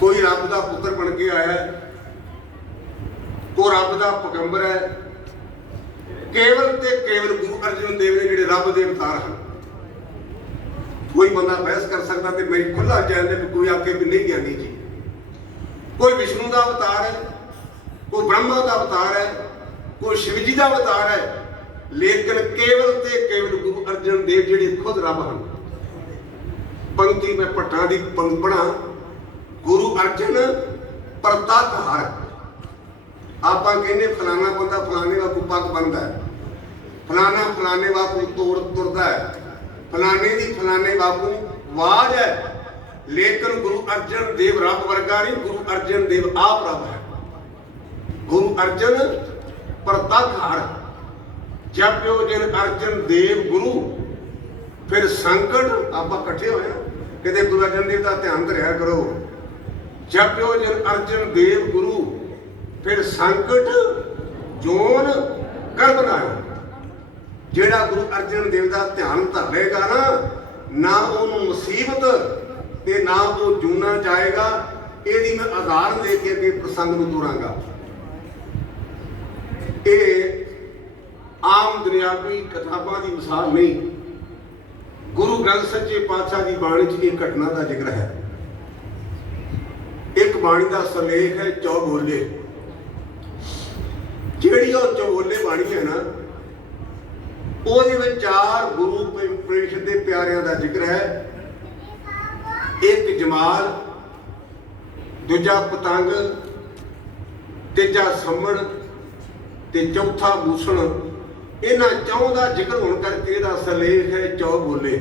ਕੋਈ ਰੱਬ ਦਾ ਪੁੱਤਰ ਬਣ ਕੇ ਆਇਆ ਹੈ ਕੋ ਰੱਬ ਦਾ ਪਗੰਬਰ ਹੈ, ਕੇਵਲ ਤੇ ਕੇਵਲ ਗੁਰੂ ਅਰਜਨ ਦੇਵ ਨੇ ਜਿਹੜੇ ਰੱਬ ਦੇ ਅਵਤਾਰ ਹਨ। ਕੋਈ ਬੰਦਾ ਬਹਿਸ ਕਰ ਸਕਦਾ ਤੇ ਮੇਰੀ ਖੁੱਲਾ ਚੈਨ ਦੇ ਵੀ ਕੋਈ ਆਕੇ ਵੀ ਨਹੀਂ ਗਿਆਨੀ ਜੀ ਕੋਈ ਵਿਸ਼ਨੂੰ ਦਾ ਅਵਤਾਰ ਹੈ, ਕੋਈ ਬ੍ਰਹਮਾ ਦਾ ਅਵਤਾਰ ਹੈ, ਕੋਈ ਸ਼ਿਵ ਜੀ ਦਾ ਅਵਤਾਰ ਹੈ, ਲੇਕਿਨ ਕੇਵਲ ਤੇ ਕੇਵਲ ਗੁਰੂ ਅਰਜਨ ਦੇਵ ਜਿਹੜੇ ਖੁਦ ਰੱਬ ਹਨ। ਪੰਕਤੀ ਮੈਂ ਭੱਟਾਂ ਦੀ ਪੰਪਣਾ ਗੁਰੂ ਅਰਜਨ ਪ੍ਰਤੱਖ ਹਰ। ਆਪਾਂ ਕਹਿੰਦੇ ਫਲਾਣਾ ਬੰਦਾ ਫਲਾਣੇ ਵਾਂਗੂ ਪੱਗ ਬੰਦਾ ਹੈ। ਫਲਾਣਾ ਫਲਾਣੇ ਵਾਂਗੂ ਤੋੜ ਤੁਰਦਾ ਹੈ। ਫਲਾਣੇ ਦੀ ਫਲਾਣੇ ਵਾਂਗੂ ਆਵਾਜ਼ ਹੈ। ਲੇਕਿਨ ਗੁਰੂ ਅਰਜਨ ਦੇਵ ਰੱਬ ਵਰਗਾ ਨਹੀਂ, ਗੁਰੂ ਅਰਜਨ ਦੇਵ ਆਪ ਰੱਬ ਹੈ। ਗੁਰੂ ਅਰਜਨ ਪ੍ਰਤੱਖ ਹਰ। ਜਪਿਓ ਜਿਨ ਅਰਜਨ ਦੇਵ ਗੁਰੂ, ਫਿਰ ਸੰਕਟ ਆਪਾਂ ਇਕੱਠੇ ਹੋਏ ਆ ਕਿਤੇ ਗੁਰੂ ਅਰਜਨ ਦੇਵ ਦਾ ਧਿਆਨ ਧਰਿਆ ਕਰੋ। ਜਪਿਓ ਜਨ ਅਰਜਨ ਦੇਵ ਗੁਰੂ, ਫਿਰ ਸੰਕਟ ਜੋਨ ਕਰ ਬਣਾਇਓ ਜਿਹੜਾ ਗੁਰੂ ਅਰਜਨ ਦੇਵ ਦਾ ਧਿਆਨ ਧਰ ਲਏਗਾ ਨਾ ਨਾ ਉਹਨੂੰ ਮੁਸੀਬਤ ਤੇ ਨਾ ਉਹ ਜੂਨਾ ਜਾਏਗਾ, ਇਹਦੀ ਮੈਂ ਆਧਾਰ ਦੇ ਕੇ ਅੱਗੇ ਪ੍ਰਸੰਗ ਨੂੰ ਤੋਰਾਂਗਾ। ਇਹ ਆਮ ਦੁਨਿਆਵੀ ਕਿਤਾਬਾਂ ਦੀ ਮਿਸਾਲ ਨਹੀਂ। ਗੁਰੂ ਗ੍ਰੰਥ ਸੱਚੇ ਪਾਤਸ਼ਾਹ ਦੀ ਬਾਣੀ 'ਚ ਇਹ ਘਟਨਾ ਦਾ ਜ਼ਿਕਰ ਹੈ। ਬਾਣੀ ਦਾ ਸਲੇਖ ਹੈ ਚੌਬੋਲੇ। ਜਿਹੜੀ ਉਹ ਚੌਬੋਲੇ ਬਾਣੀ ਹੈ ਨਾ, ਉਹਦੇ ਵਿੱਚ ਚਾਰ ਗੁਰੂ ਪ੍ਰੇਸ਼ ਦੇ ਪਿਆਰਿਆਂ ਦਾ ਜ਼ਿਕਰ ਹੈ। ਇੱਕ ਜਮਾਲ, ਦੂਜਾ ਪਤੰਗ, ਤੀਜਾ ਸੰਮਣ ਤੇ ਚੌਥਾ ਭੂਸ਼ਣ ਇਹਨਾਂ ਚੌਂ ਦਾ ਜ਼ਿਕਰ ਹੋਣ ਕਰਕੇ ਇਹਦਾ ਸਲੇਖ ਹੈ ਚੌ ਬੋਲੇ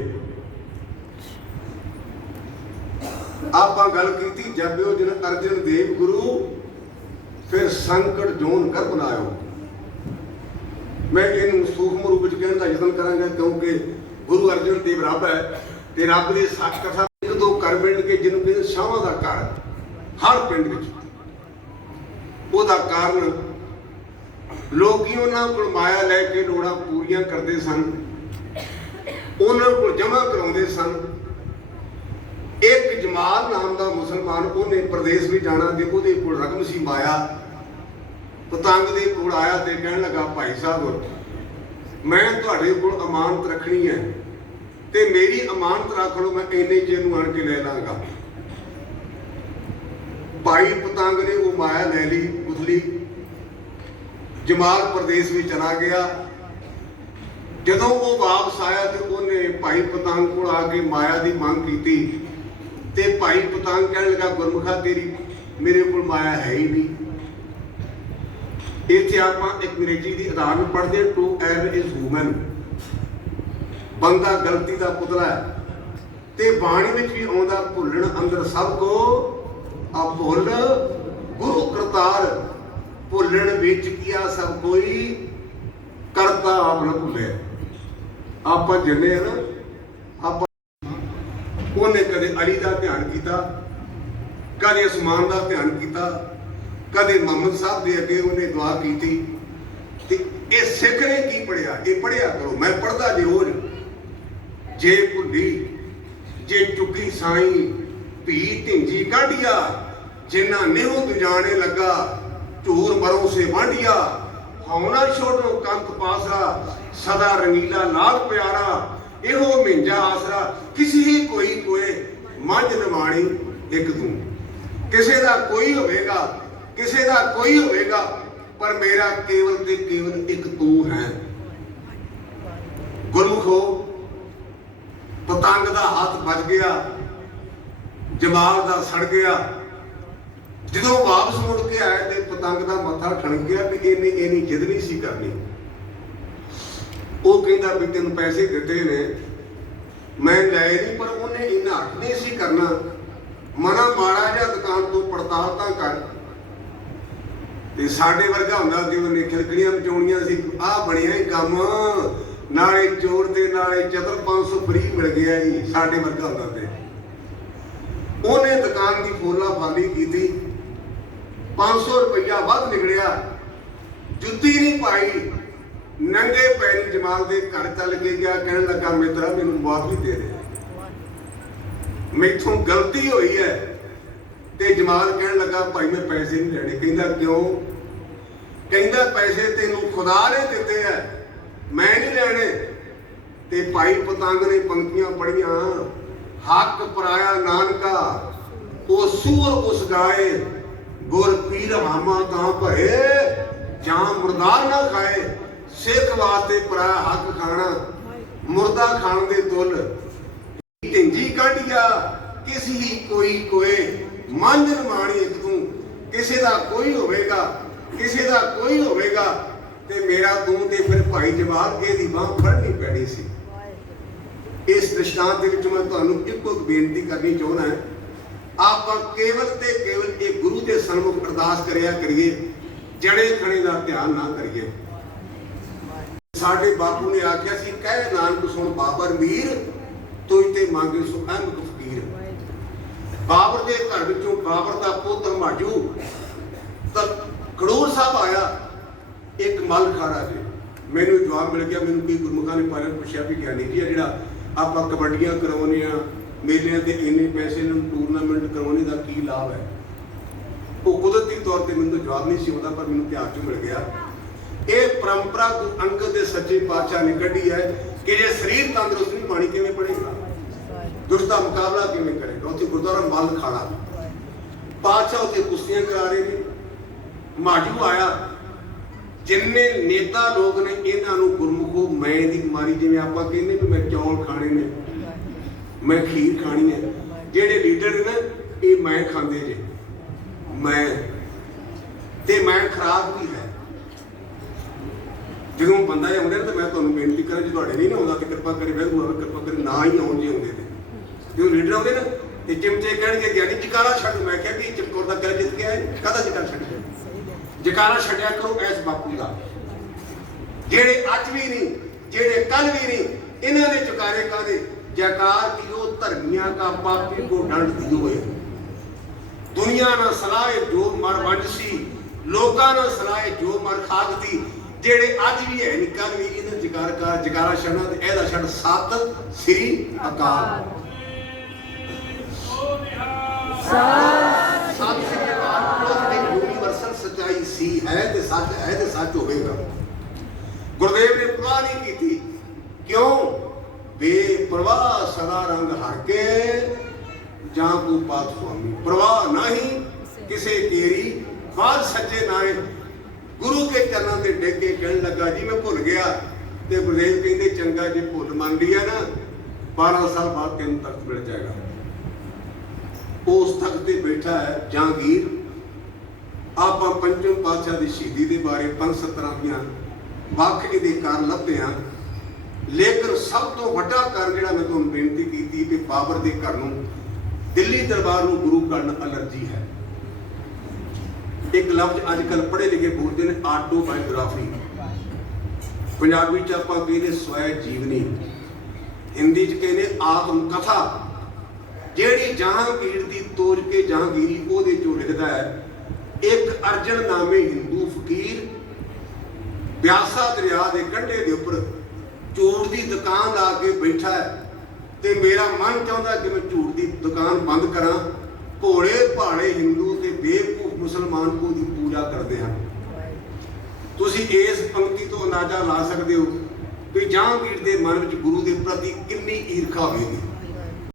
ਆਪਾਂ ਗੱਲ ਕੀਤੀ ਜਪਿਓ ਜਿਨ ਅਰਜਨ ਦੇਵ ਗੁਰੂ, ਫਿਰ ਸੰਕਟ ਜੋਨ ਕਰ ਬਣਾਇਓ। ਮੈਂ ਇਹਨੂੰ ਸੂਖਮ ਰੂਪ ਵਿੱਚ ਕਹਿਣ ਦਾ ਯਤਨ ਕਰਾਂਗਾ, ਕਿਉਂਕਿ ਗੁਰੂ ਅਰਜਨ ਦੇਵ ਰੱਬ ਹੈ ਤੇ ਰੱਬ ਦੇ ਸੱਚ ਕਥਾ ਇੱਕ ਦੋ ਕਰ ਮਿਲਣਗੇ ਜਿਹਨੂੰ ਕਹਿੰਦੇ ਸ਼ਾਵਾਂ ਦਾ ਕਾਰਨ ਹਰ ਪਿੰਡ ਵਿੱਚ। ਉਹਦਾ ਕਾਰਨ ਲੋਕੀ ਉਹਨਾਂ ਕੋਲ ਮਾਇਆ ਲੈ ਕੇ ਲੋੜਾਂ ਪੂਰੀਆਂ ਕਰਦੇ ਸਨ, ਉਹਨਾਂ ਕੋਲ ਜਮ੍ਹਾਂ ਕਰਾਉਂਦੇ ਸਨ ਇੱਕ ਜਮਾਲ ਨਾਮ ਦਾ ਮੁਸਲਮਾਨ ਉਹਨੇ ਪ੍ਰਦੇਸ਼ ਵੀ ਜਾਣਾ ਤੇ ਉਹਦੇ ਕੋਲ ਰਕਮ ਸੀ ਮਾਇਆ। ਪਤੰਗ ਦੇ ਕੋਲ ਆਇਆ ਤੇ ਕਹਿਣ ਲੱਗਾ, ਭਾਈ ਸਾਹਿਬ, ਮੈਂ ਤੁਹਾਡੇ ਕੋਲ ਅਮਾਨਤ ਰੱਖਣੀ ਹੈ ਤੇ ਮੇਰੀ ਅਮਾਨਤ ਰੱਖ ਲਓ, ਮੈਂ ਇੰਨੇ ਚਿਰ ਨੂੰ ਆਣ ਕੇ ਲੈ ਲਾਂਗਾ। ਭਾਈ ਪਤੰਗ ਨੇ ਉਹ ਮਾਇਆ ਲੈ ਲਈ ਉਥਲੀ ਜਮਾਲ ਪ੍ਰਦੇਸ਼ ਵਿੱਚ ਚਲਾ ਗਿਆ। ਜਦੋਂ ਉਹ ਵਾਪਸ ਆਇਆ ਤੇ ਉਹਨੇ ਭਾਈ ਪਤੰਗ ਕੋਲ ਆ ਕੇ ਮਾਇਆ ਦੀ ਮੰਗ ਕੀਤੀ। ਤੇ ਭਾਈ ਪਤੰਗ ਕਹਿਣ ਲੱਗਾ, ਗੁਰਮੁਖਾ, ਤੇਰੀ ਮੇਰੇ ਕੋਲ ਮਾਇਆ ਹੈ ਹੀ ਨਹੀਂ। ਇੱਥੇ ਆਪਾਂ ਅੰਗਰੇਜ਼ੀ ਦੀ ਉਦਾਹਰਨ ਪੜ੍ਹਦੇ ਟੂ ਐਰ ਇਜ਼ ਹਿਊਮਨ ਬੰਦਾ ਗਲਤੀ ਦਾ ਪੁਤਲਾ ਹੈ। ਤੇ ਬਾਣੀ ਵਿੱਚ ਵੀ ਆਉਂਦਾ, ਭੁੱਲਣ ਅੰਦਰ ਸਭ ਕੋ ਅਭੁੱਲ, ਗੁਰੂ ਕਰਤਾਰ। ਭੁੱਲਣ ਵਿੱਚ ਕੀਆ ਸਭ ਕੋਈ, ਕਰਤਾ ਆਪ ਨਾ ਭੁੱਲਿਆ ਆਪਾਂ ਜਿੰਨੇ ਆ ਨਾ ਉਹਨੇ ਕਦੇ ਅਲੀ ਦਾ ਧਿਆਨ ਕੀਤਾ, ਕਦੇ ਅਸਮਾਨ ਦਾ ਧਿਆਨ ਕੀਤਾ, ਕਦੇ ਮੁਹੰਮਦ ਸਾਹਿਬ ਦੇ ਅੱਗੇ ਉਹਨੇ ਦੁਆ ਕੀਤੀ। ਤੇ ਇਹ ਸਿੱਖ ਨੇ ਕੀ ਪੜਿਆ ਇਹ ਪੜਿਆ ਕਰੋ, ਮੈਂ ਪੜਦਾ ਜੇ ਰੋਜ਼ ਜੇ ਭੁੱਲੀ, ਜੇ ਚੁੱਕੀ ਸਾਈ, ਭੀ ਢਿੰਜੀ ਕਾਢੀਆ ਜਿਨ੍ਹਾਂ ਨਿਹੋ ਤੁਜਾਣੇ ਲੱਗਾ, ਝੂਰ ਮਰੋ ਸੇ ਵਾਂਢੀਆ। ਹੌਣਾ ਛੋੜੋ ਕੰਤ ਪਾਸਰਾ ਸਦਾ ਰੰਗੀਲਾ ਲਾਲ ਪਿਆਰਾ ਇਹੋ ਮਿੰਜਾ ਆਸਰਾ, ਕਿਸੇ ਹੀ ਕੋਈ ਕੋਏ ਮੱਝ ਨਿਮਾਣੀ ਇੱਕ ਤੂੰ ਕਿਸੇ ਦਾ ਕੋਈ ਹੋਵੇਗਾ, ਕਿਸੇ ਦਾ ਕੋਈ ਹੋਵੇਗਾ, ਪਰ ਮੇਰਾ ਕੇਵਲ ਤੇ ਕੇਵਲ ਇੱਕ ਤੂੰ ਹੈ। ਗੁਰਮੁਖੋ ਪਤੰਗ ਦਾ ਹੱਥ ਵੱਜ ਗਿਆ, ਜਮਾਲ ਦਾ ਸੜ ਗਿਆ। ਜਦੋਂ ਵਾਪਸ ਮੁੜ ਕੇ ਆਇਆ ਤੇ ਪਤੰਗ ਦਾ ਮੱਥਾ ਠਣਕ ਗਿਆ ਵੀ ਇਹਨੇ ਇਹਨੀ ਜਿੱਦ ਨਹੀਂ ਸੀ ਕਰਨੀ। ਉਹ ਕਹਿੰਦਾ ਵੀ ਤੈਨੂੰ ਪੈਸੇ ਦਿੱਤੇ ਨੇ। ਮੈਂ ਲੈ ਨਹੀਂ, ਪਰ ਉਹਨੇ ਇੰਨਾ ਹੱਕ ਨਹੀਂ ਸੀ ਕਰਨਾ। ਮਨਾ ਮਾੜਾ ਜਿਹਾ ਦੁਕਾਨ ਤੋਂ ਪੜਤਾਲ ਤਾਂ ਕਰ। ਤੇ ਸਾਡੇ ਵਰਗਾ ਹੁੰਦਾ ਕਿ ਉਹਨੇ ਖਿਲਕੜੀਆਂ ਮਚਾਉਣੀਆਂ ਸੀ। ਆਹ ਬਣਿਆ ਹੀ ਕੰਮ। ਨਾਲੇ ਚੋਰ ਤੇ ਨਾਲੇ ਚਤਰ 500 ਫਰੀ ਮਿਲ ਗਿਆ ਜੀ, ਸਾਡੇ ਵਰਗਾ ਹੁੰਦਾ ਤੇ। ਉਹਨੇ ਦੁਕਾਨ ਦੀ ਫੋਲਾ ਫਾਲੀ ਕੀਤੀ। 500 ਰੁਪਇਆ ਵੱਧ ਨਿਕਲਿਆ। ਜੁੱਤੀ ਨਹੀਂ ਪਾਈ। ਨੰਗੇ ਪੈਰੀ ਜਮਾਲ ਦੇ ਘਰ ਚੱਲ ਕੇ ਗਿਆ, ਕਹਿਣ ਲੱਗਾ, ਮਿੱਤਰਾ, ਮੈਨੂੰ ਬਹੁਤ ਦੇ ਦੇ ਮੈਥੋਂ ਗਲਤੀ ਹੋਈ ਹੈ ਤੇ ਜਮਾਲ ਕਹਿਣ ਲੱਗਾ, ਭਾਈ, ਮੈਂ ਪੈਸੇ ਨਹੀਂ ਲੈਣੇ। ਕਹਿੰਦਾ, ਕਿਉਂ? ਕਹਿੰਦਾ, ਪੈਸੇ ਤੈਨੂੰ ਖੁਦਾ ਨੇ ਦਿੱਤੇ ਆ, ਮੈਂ ਨਹੀਂ ਲੈਣੇ। ਤੇ ਭਾਈ ਪਤੰਗ ਨੇ ਪੰਕਤੀਆਂ ਪੜੀਆਂ ਹੱਕ ਪਰਾਇਆ ਨਾਨਕਾ, ਉਹ ਸੂਰ ਉਸ ਗਾਏ, ਗੁਰ ਪੀਰ ਹਾਮਾ ਤਾਂ ਭਰੇ ਜਾਂ ਮੁਰਦਾਰ ਨਾ ਖਾਏ। ਸਿੱਖ ਵਾਸਤੇ ਪਰਾਇਆ ਹੱਕ ਖਾਣਾ, ਮੁਰਦਾ ਖਾਣ ਦੇ ਤੁਲ ਢਿੰਜੀ ਕੱਢਿਆ ਕਿਸੇ ਹੀ ਕੋਈ ਕੋਏ। ਮੰਨ ਮਾਣੀ ਇੱਕ ਤੂੰ, ਕਿਸੇ ਦਾ ਕੋਈ ਹੋਵੇਗਾ, ਕਿਸੇ ਦਾ ਕੋਈ ਹੋਵੇਗਾ। ਤੇ ਮੇਰਾ ਤੂੰ ਤੇ ਫਿਰ ਭਾਈ ਜਵਾਬ, ਇਹਦੀ ਬਾਹ ਫੜਨੀ ਪੈਣੀ ਸੀ। ਇਸ ਦ੍ਰਿਸ਼ਟਾਂਤ ਦੇ ਵਿੱਚ ਮੈਂ ਤੁਹਾਨੂੰ ਇੱਕੋ ਇੱਕ ਬੇਨਤੀ ਕਰਨੀ ਚਾਹੁੰਦਾ ਹਾਂ। ਆਪਾਂ ਕੇਵਲ ਤੇ ਕੇਵਲ ਇਹ ਗੁਰੂ ਦੇ ਸਨਮੁਖ ਅਰਦਾਸ ਕਰਿਆ ਕਰੀਏ ਜਣੇ ਖਣੇ ਦਾ ਧਿਆਨ ਨਾ ਕਰੀਏ। ਸਾਡੇ ਬਾਪੂ ਨੇ ਆਖਿਆ ਸੀ, ਕਹਿ ਨਾਨਕ ਸੁਣ ਬਾਬਰ ਮੀਰ ਤੁਝ ਤੇ ਮੰਗੇ ਸੋ ਅਹਿਮਦ ਫਕੀਰ ਬਾਬਰ ਦੇ ਘਰ ਵਿੱਚੋਂ ਬਾਬਰ ਦਾ ਪੁੱਤ ਹਮਾਜੂ ਤਾਂ ਖਡੂਰ ਸਾਹਿਬ ਆਇਆ, ਇੱਕ ਮਲ ਖਾੜਾ ਜੀ ਮੈਨੂੰ ਜਵਾਬ ਮਿਲ ਗਿਆ, ਮੈਨੂੰ ਕੀ ਗੁਰਮੁਖਾਂ ਨੇ ਪਾਲਣ ਪੁੱਛਿਆ ਵੀ ਗਿਆਨੀ ਜੀ ਜਿਹੜਾ ਆਪਾਂ ਕਬੱਡੀਆਂ ਕਰਾਉਨੇ ਆ ਮੇਲਿਆਂ ਤੇ ਇੰਨੇ ਪੈਸੇ ਨੂੰ ਟੂਰਨਾਮੈਂਟ ਕਰਾਉਣੇ ਦਾ ਕੀ ਲਾਭ ਹੈ? ਉਹ ਕੁਦਰਤੀ ਤੌਰ ਤੇ ਮੈਨੂੰ ਜਵਾਬ ਨਹੀਂ ਸੀ ਉਹਦਾ ਪਰ ਮੈਨੂੰ ਧਿਆਨ ਚ ਮਿਲ ਗਿਆ। ਇਹ ਪਰੰਪਰਾ ਗੁਰੂ ਅੰਗਦ ਦੇ ਸੱਚੇ ਪਾਤਸ਼ਾਹ ਨੇ ਕੱਢੀ ਹੈ ਕਿ ਜੇ ਸਰੀਰ ਤੰਦਰੁਸਤ ਨਹੀਂ, ਬਾਣੀ ਕਿਵੇਂ ਪੜੇਗਾ ਦੁਸ਼ਟ ਦਾ ਮੁਕਾਬਲਾ ਕਿਵੇਂ ਕਰੇਗਾ? ਉੱਥੇ ਗੁਰਦੁਆਰਾ ਮਲ ਖਾੜਾ ਪਾਤਸ਼ਾਹ ਉੱਥੇ ਕੁਸ਼ਤੀਆਂ ਕਰਾ ਰਹੇ ਨੇ। ਮਾਜੂ ਆਇਆ। ਜਿੰਨੇ ਨੇਤਾ ਲੋਕ ਨੇ, ਇਹਨਾਂ ਨੂੰ ਗੁਰਮੁਖੋ ਮੈਂ ਦੀ ਬਿਮਾਰੀ ਜਿਵੇਂ ਆਪਾਂ ਕਹਿੰਦੇ ਵੀ ਮੈਂ ਚੌਲ ਖਾਣੇ ਨੇ, ਮੈਂ ਖੀਰ ਖਾਣੀ ਹੈ। ਜਿਹੜੇ ਲੀਡਰ ਨੇ ਇਹ ਮੈਂ ਖਾਂਦੇ ਜੇ। ਮੈਂ। ਤੇ ਮੈਂ ਖਰਾਬ ਵੀ ਹੈ। ਜਦੋਂ ਬੰਦਾ ਇਹ ਆਉਂਦਾ ਤਾਂ ਮੈਂ ਤੁਹਾਨੂੰ ਬੇਨਤੀ ਕਰਾਂ ਜੇ ਤੁਹਾਡੇ ਨਹੀਂ ਨਾ ਆਉਂਦਾ ਤੇ ਕਿਰਪਾ ਕਰੇ ਵੈਗੂ ਆਵੇ ਕਿਰਪਾ ਕਰੇ ਨਾ ਹੀ ਆਉਣ ਜੇ ਆਉਂਦੇ ਤੇ ਜਦੋਂ ਲੀਡਰ ਆਉਂਦੇ ਨਾ ਤੇ ਚਿਮਚੇ ਕਹਿਣਗੇ ਗਿਆਨੀ ਜਕਾਰਾ ਛੱਡ, ਮੈਂ ਕਿਹਾ ਵੀ ਚਮਕੌਰ ਦਾ ਕਿਲਾ ਜਿੱਤ ਗਿਆ ਕਾਹਦਾ ਜਕਾਰਾ ਛੱਡ ਜਕਾਰਾ ਛੱਡਿਆ ਕਰੋ, ਐਸ ਬਾਪੂ ਦਾ। ਜਿਹੜੇ ਅੱਜ ਵੀ ਨਹੀਂ, ਜਿਹੜੇ ਕੱਲ ਵੀ ਨਹੀਂ, ਇਹਨਾਂ ਦੇ ਚੁਕਾਰੇ ਕਾਦੇ ਜਕਾਰ ਦਿਓ ਧਰਮੀਆਂ ਕਾ ਪਾਪੀ ਕੋ ਡੰਡ ਦਿਓ ਹੈ ਦੁਨੀਆ ਨਾ ਸਲਾਏ ਜੋ ਮਰ ਵੰਡ ਸੀ, ਲੋਕਾਂ ਨਾਲ ਸਲਾਹ ਜੋ ਮਰ ਖਾਗਦੀ ਜਿਹੜੇ ਅੱਜ ਵੀ ਹੈ ਨਹੀਂ ਵੀ ਇਹਨਾਂ ਜਕਾਰ ਕਾ ਜਕਾਰਾ ਛੱਡਣਾ ਇਹਦਾ ਛੱਡ ਸਤ ਸ੍ਰੀ ਅਕਾਲ ਸਤਿ ਸ੍ਰੀ ਅਕਾਲ ਇੱਕ ਯੂਨੀਵਰਸਲ ਸਚਾਈ ਸੀ, ਹੈ ਤੇ ਸੱਚ, ਹੈ ਤੇ ਸੱਚ ਹੋਵੇਗਾ। ਗੁਰਦੇਵ ਨੇ ਪਰਵਾਹ ਨਹੀਂ ਕੀਤੀ। ਕਿਉਂ? ਬੇਪਰਵਾਹ ਸਦਾ ਰੰਗ ਹਰ ਕੇ ਜਾਂ ਕੋ ਪਾਤ ਸੁਆਮੀ। ਪ੍ਰਵਾਹ ਨਹੀਂ ਕਿਸੇ ਤੇਰੀ ਬਾਤ ਸੱਚੇ ਨਾਏ ਗੁਰੂ ਕੇ ਚਰਨਾਂ ਤੇ ਡਿੱਗ ਕੇ ਕਹਿਣ ਲੱਗਾ, ਜੀ, ਮੈਂ ਭੁੱਲ ਗਿਆ। ਤੇ ਗੁਰਦੇਵ ਕਹਿੰਦੇ, ਚੰਗਾ, ਜੇ ਭੁੱਲ ਮੰਨਦੀ ਲਿਆ ਨਾ 12 ਸਾਲ ਬਾਅਦ ਤੈਨੂੰ ਤਖਤ ਮਿਲ ਜਾਏਗਾ। ਉਸ ਤਖਤ ਤੇ ਬੈਠਾ ਹੈ ਜਹਾਂਗੀਰ। ਆਪਾਂ ਪੰਜਮ ਪਾਤਸ਼ਾਹ ਦੀ ਸ਼ਹੀਦੀ ਦੇ ਬਾਰੇ ਪੰਜ ਸਤਰਾਂ ਦੀਆਂ ਵੱਖ ਦੇ ਕਾਰਨ ਲੱਭਦੇ ਹਾਂ। ਲੇਕਿਨ ਸਭ ਤੋਂ ਵੱਡਾ ਕਾਰਨ ਜਿਹੜਾ ਮੈਂ ਤੁਹਾਨੂੰ ਬੇਨਤੀ ਕੀਤੀ ਕਿ ਬਾਬਰ ਦੇ ਘਰ ਨੂੰ, ਦਿੱਲੀ ਦਰਬਾਰ ਨੂੰ ਗੁਰੂ ਕਰਨ ਅਲਰਜੀ ਹੈ। ਇੱਕ ਲਫ਼ਜ਼ ਅੱਜ ਕੱਲ ਪੜ੍ਹੇ ਲਿਖੇ ਬੋਲਦੇ ਨੇ ਆਟੋਬਾਇਓਗ੍ਰਾਫੀ ਪੰਜਾਬੀ ਚ ਆਪਾਂ ਕਹਿੰਦੇ ਸਵੈ ਜੀਵਨੀ ਹਿੰਦੀ ਚ ਕਹਿੰਦੇ ਆਤਮ ਕਥਾ ਜਿਹੜੀ ਜਹਾਂਗੀਰ ਦੀ ਤੋੜ ਕੇ ਜਹਾਂਗੀਰੀ ਉਹਦੇ ਚੋਂ ਲਿਖਦਾ ਹੈ, ਇੱਕ ਅਰਜਨ ਨਾਮੇ ਹਿੰਦੂ ਫਕੀਰ, ਬਿਆਸਾ ਦਰਿਆ ਦੇ ਕੰਢੇ ਦੇ ਉੱਪਰ ਝੂਠ ਦੀ ਦੁਕਾਨ ਲਾ ਕੇ ਬੈਠਾ ਹੈ। ਤੇ ਮੇਰਾ ਮਨ ਚਾਹੁੰਦਾ ਕਿ ਮੈਂ ਝੂਠ ਦੀ ਦੁਕਾਨ ਬੰਦ ਕਰਾਂ। ਭੋਲੇ ਭਾਲੇ ਹਿੰਦੂ ਤੇ ਬੇਵਕੂਫ ਮੁਸਲਮਾਨ ਕੋ ਦੀ ਪੂਜਾ ਕਰਦੇ ਹਨ। ਤੁਸੀਂ ਇਸ ਪੰਕਤੀ ਤੋਂ ਅੰਦਾਜ਼ਾ ਲਾ ਸਕਦੇ ਹੋ ਕਿ ਜਹਾਂਗੀਰ ਦੇ ਮਨ ਵਿੱਚ ਗੁਰੂ ਦੇ ਪ੍ਰਤੀ ਕਿੰਨੀ ਈਰਖਾ ਹੋਵੇਗੀ।